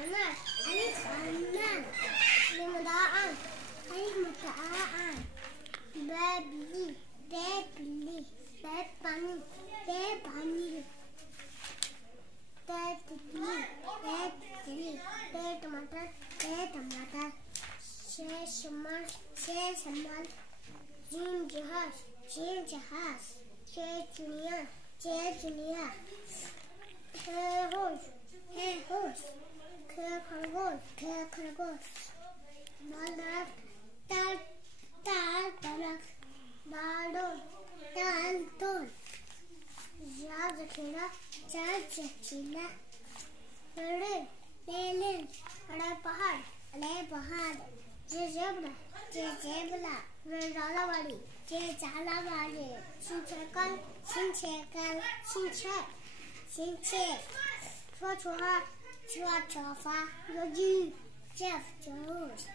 Ahmad, Alif Anan, Limdaan, Alif Muta'an, Babli, Babli, Babani, Babani, Tatli, Tatli, Tatamatar, Tatamatar, Sheshamal, Sheshamal, Jim Jahaz, Jim Jahaz, Chechunia, Chechunia, Horse, Horse, Kharagosh, Kharagosh, Balak, Balak, Baldon, Dalton, Jazakila, Jazakila, Lelin, Pahad, Jezebra, Jalawari, Jalawari, Sinchekal, Chua Chofa, Yoji, Jeff, Jones.